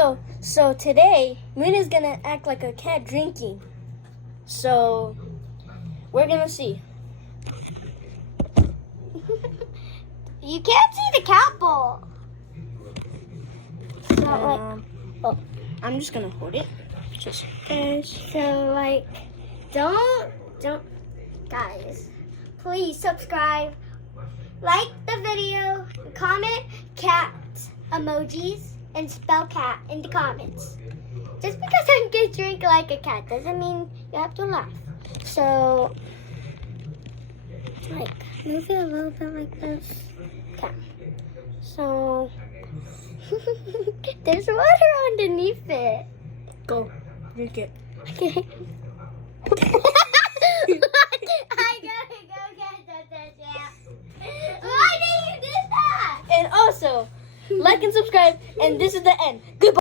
Hello. So today, Mina's gonna act like a cat drinking. So we're gonna see. You can't see the cat bowl. Oh, I'm just gonna hold it. Just in case. So like, don't, guys, please subscribe, like the video, comment cat emojis, and spell cat in the comments. Just because I can drink like a cat doesn't mean you have to laugh. So, like, move it a little bit like this. Okay. So, there's water underneath it. Go, drink it. Okay. I gotta go get the tap. Why did you do that? And also, like and subscribe. And this is the end. Goodbye.